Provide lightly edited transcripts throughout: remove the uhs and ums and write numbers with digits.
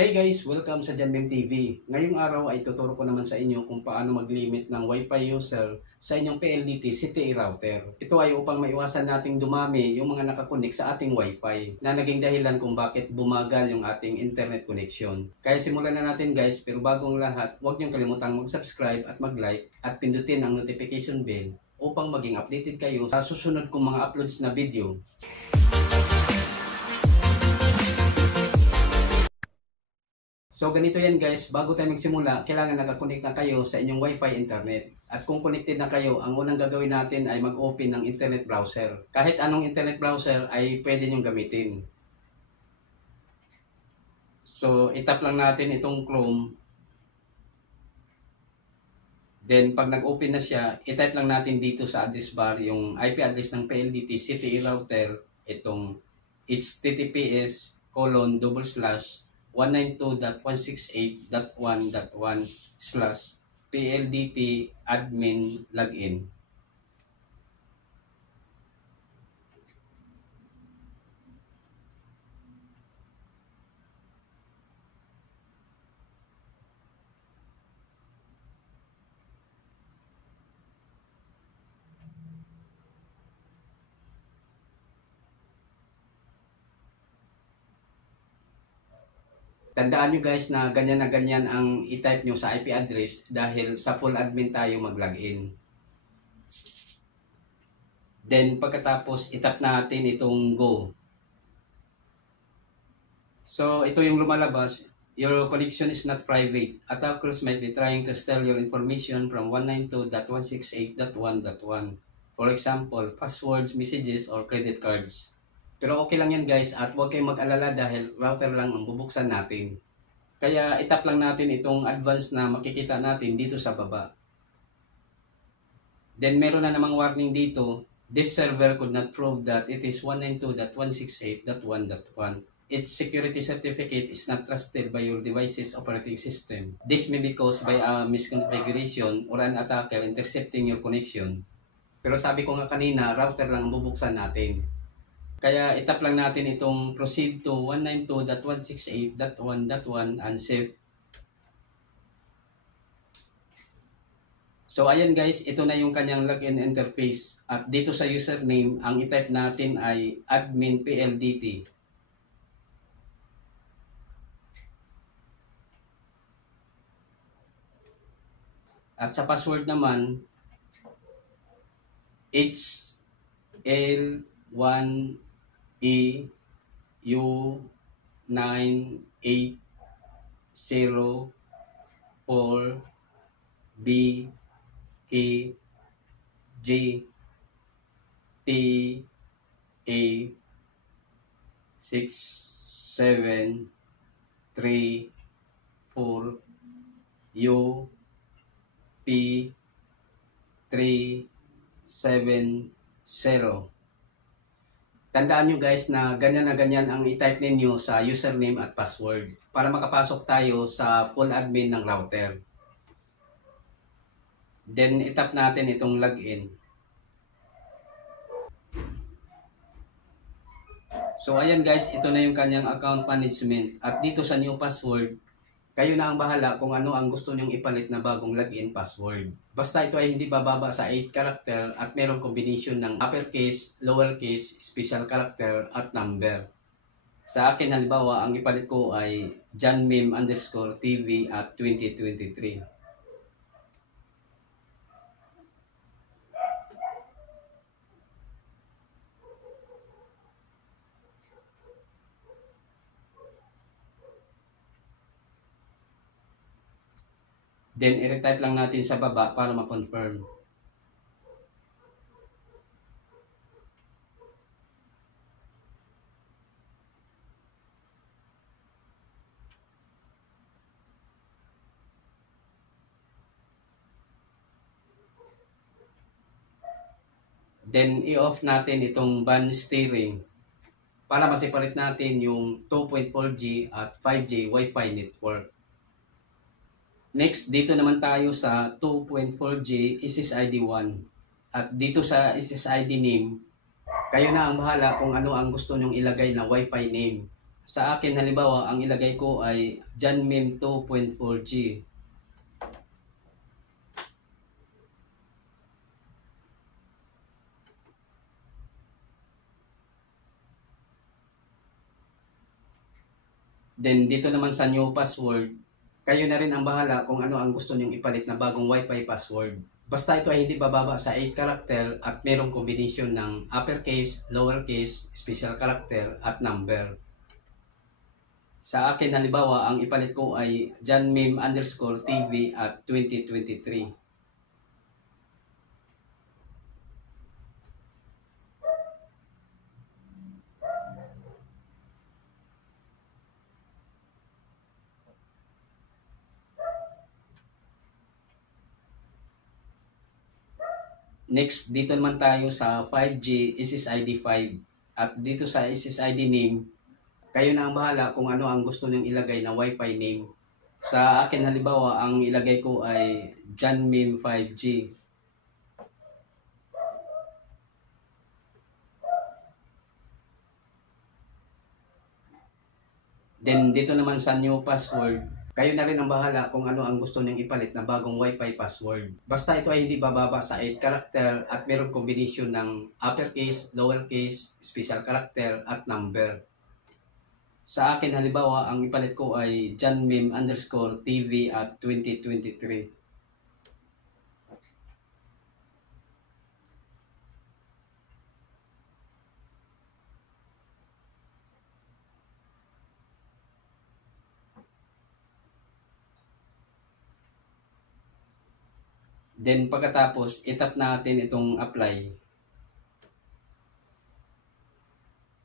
Hey guys! Welcome sa Janmem TV. Ngayong araw ay tuturo ko naman sa inyo kung paano mag-limit ng Wi-Fi user sa inyong PLDT CTE router. Ito ay upang maiwasan nating dumami yung mga nakakonek sa ating Wi-Fi na naging dahilan kung bakit bumagal yung ating internet connection. Kaya simulan na natin guys, pero bagong lahat, huwag niyong kalimutang mag-subscribe at mag-like at pindutin ang notification bell upang maging updated kayo sa susunod kong mga uploads na video. So ganito yan guys, bago tayo magsimula, kailangan nakakonect na kayo sa inyong Wi-Fi internet. At kung connected na kayo, ang unang gagawin natin ay mag-open ng internet browser. Kahit anong internet browser ay pwede nyong gamitin. So itap lang natin itong Chrome. Then pag nag-open na siya, itype lang natin dito sa address bar yung IP address ng PLDT CTE router. Itong https://192.168.1.1/PLDT admin login. Tandaan nyo guys na ganyan ang i-type nyo sa IP address dahil sa full admin tayo mag-login. Then pagkatapos itap natin itong go. So ito yung lumalabas, your connection is not private. Attackers might be trying to steal your information from 192.168.1.1. For example, passwords, messages, or credit cards. Pero okay lang yan guys at huwag kayong mag-alala dahil router lang ang bubuksan natin. Kaya itap lang natin itong advance na makikita natin dito sa baba. Then meron na namang warning dito, this server could not prove that it is 192.168.1.1. Its security certificate is not trusted by your device's operating system. This may be caused by a misconfiguration or an attacker intercepting your connection. Pero sabi ko nga kanina, router lang ang bubuksan natin. Kaya itap lang natin itong proceed to 192.168.1.1 and save. So ayan guys, ito na yung kanyang login interface. At dito sa username, ang itype natin ay admin PLDT. At sa password naman, HL1E U9A040BKJ-T-A67340. Tandaan nyo guys na ganyan ang i-type ninyo sa username at password para makapasok tayo sa full admin ng router. Then itap natin itong login. So ayan guys, ito na yung kanyang account management at dito sa new password, kayo na ang bahala kung ano ang gusto nyong ipalit na bagong login password. Basta ito ay hindi bababa sa 8 character at mayroong combination ng uppercase, lowercase, special character at number. Sa akin halimbawa, ang ipalit ko ay janmem_tv at 2023. Then, i-retype lang natin sa baba para ma-confirm. Then, i-off natin itong ban steering para masipalit natin yung 2.4G at 5G Wi-Fi network. Next, dito naman tayo sa 2.4G SSID 1. At dito sa SSID name, kayo na ang bahala kung ano ang gusto nyong ilagay na Wi-Fi name. Sa akin, halimbawa, ang ilagay ko ay Janmem 2.4G. Then, dito naman sa new password, kayo na rin ang bahala kung ano ang gusto nyong ipalit na bagong Wi-Fi password. Basta ito ay hindi bababa sa 8 character at merong kombinasyon ng uppercase, lowercase, special character at number. Sa akin, halimbawa, ang ipalit ko ay janmeme_tv at 2023. Next, dito naman tayo sa 5G SSID 5. At dito sa SSID name, kayo na ang bahala kung ano ang gusto nyong ilagay na Wi-Fi name. Sa akin, halimbawa, ang ilagay ko ay Janmeme 5G. Then, dito naman sa new password, kayo na rin ang bahala kung ano ang gusto nyong ipalit na bagong Wi-Fi password. Basta ito ay hindi bababa sa 8 character at mayroong kombinasyon ng uppercase, lowercase, special character at number. Sa akin, halimbawa, ang ipalit ko ay janmeme_tv at 2023. Then, pagkatapos, itap natin itong apply.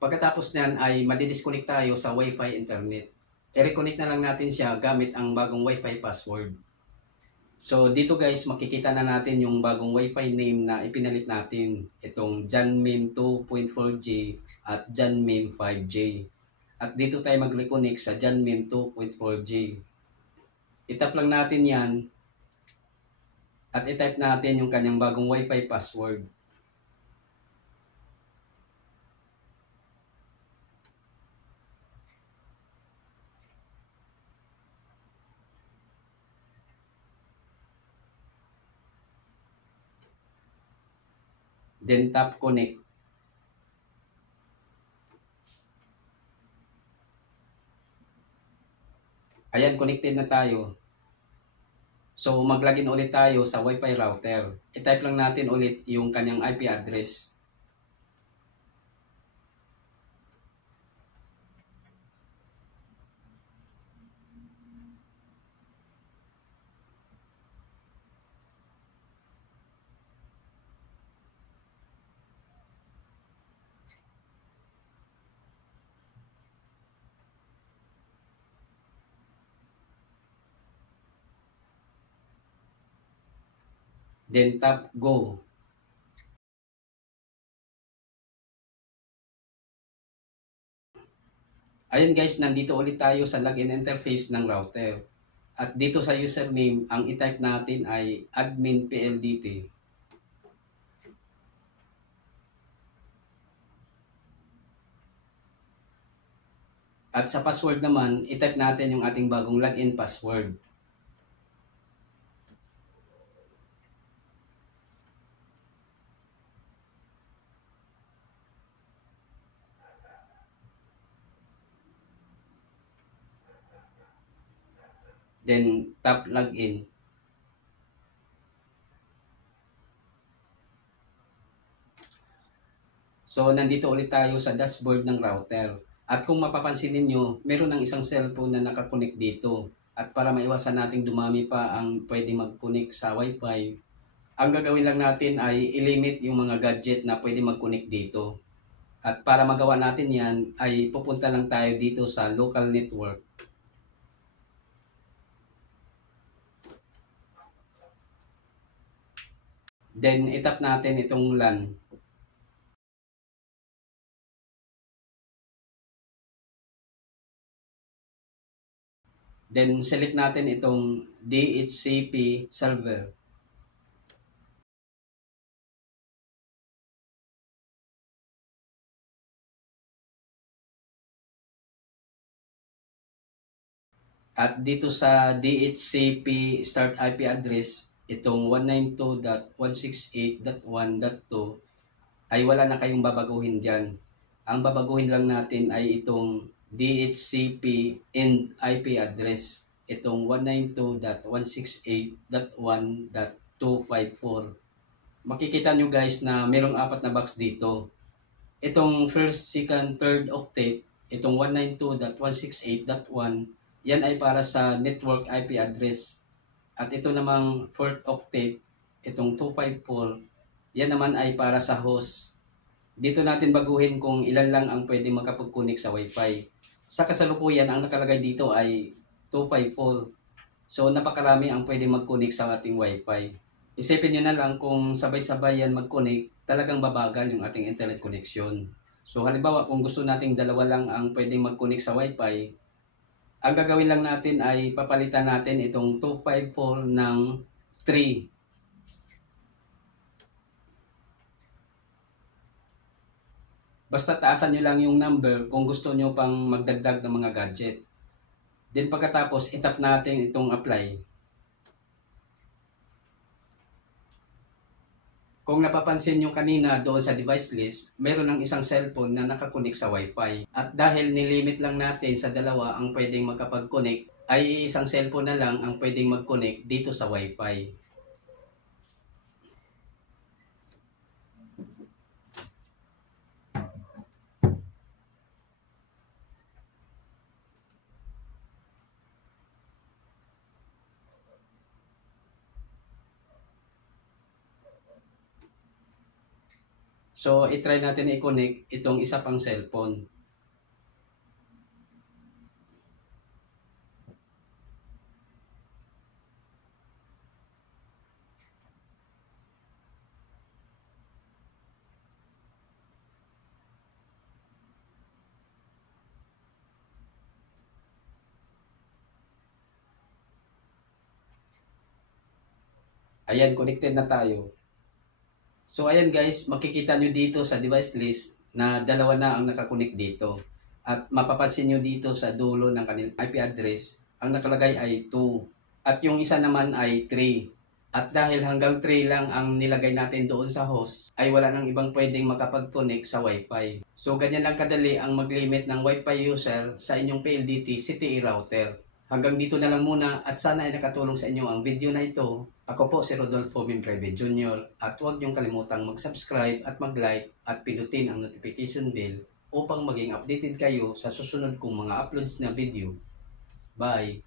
Pagkatapos niyan ay madidisconnect tayo sa Wi-Fi internet. I-reconnect na lang natin siya gamit ang bagong Wi-Fi password. So dito guys, makikita na natin yung bagong Wi-Fi name na ipinalit natin. Itong Janmeme 2.4G at Janmeme 5G. At dito tayo mag-reconnect sa Janmeme 2.4G. Itap lang natin yan at itype natin yung kanyang bagong Wi-Fi password. Then tap connect. Ayan, connected na tayo. So mag-login ulit tayo sa Wi-Fi router. I-type lang natin ulit yung kanyang IP address. Then tap go. Ayun guys, nandito ulit tayo sa login interface ng router. At dito sa username, ang i-type natin ay admin PLDT. At sa password naman, i-type natin yung ating bagong login password. Then tap login. So nandito ulit tayo sa dashboard ng router. At kung mapapansin ninyo, meron ng isang cellphone na nakakonect dito. At para maiwasan nating dumami pa ang pwede mag-connect sa Wi-Fi, ang gagawin lang natin ay i-limit yung mga gadget na pwede mag-connect dito. At para magawa natin yan, ay pupunta lang tayo dito sa local network. Then itap natin itong LAN. Then select natin itong DHCP server. At dito sa DHCP start IP address, itong 192.168.1.2 ay wala na kayong babaguhin dyan. Ang babaguhin lang natin ay itong DHCP end IP address. Itong 192.168.1.254. Makikita nyo guys na mayroong 4 na box dito. Itong first, second, third octet, itong 192.168.1, yan ay para sa network IP address. At ito namang fourth octet, itong 254, yan naman ay para sa host. Dito natin baguhin kung ilan lang ang pwede makapag-connect sa Wi-Fi. Sa kasalukuyan, ang nakalagay dito ay 254. So, napakarami ang pwede mag-connect sa ating Wi-Fi. Isipin nyo na lang kung sabay-sabay yan mag-connect, talagang babagal yung ating internet connection. So, halimbawa, kung gusto nating dalawa lang ang pwedeng mag-connect sa Wi-Fi, ang gagawin lang natin ay papalitan natin itong 254 ng 3. Basta taasan nyo lang yung number kung gusto nyo pang magdagdag ng mga gadget. Then pagkatapos, itap natin itong apply. Kung napapansin nyo kanina doon sa device list, meron ng isang cellphone na nakakonek sa Wi-Fi. At dahil nilimit lang natin sa dalawa ang pwedeng makapag-connect, ay isang cellphone na lang ang pwedeng mag-connect dito sa Wi-Fi. So, itry natin i-connect itong isa pang cellphone. Ayan, connected na tayo. So ayan guys, makikita nyo dito sa device list na dalawa na ang nakakonect dito. At mapapansin nyo dito sa dulo ng kanilang IP address, ang nakalagay ay 2. At yung isa naman ay 3. At dahil hanggang 3 lang ang nilagay natin doon sa host, ay wala nang ibang pwedeng makapag-connect sa Wi-Fi. So ganyan lang kadali ang mag-limit ng Wi-Fi user sa inyong PLDT CTE router. Hanggang dito na lang muna at sana ay nakatulong sa inyo ang video na ito. Ako po si Rodolfo Mimpreve Jr. At huwag niyong kalimutang mag-subscribe at mag-like at pindutin ang notification bell upang maging updated kayo sa susunod kong mga uploads na video. Bye!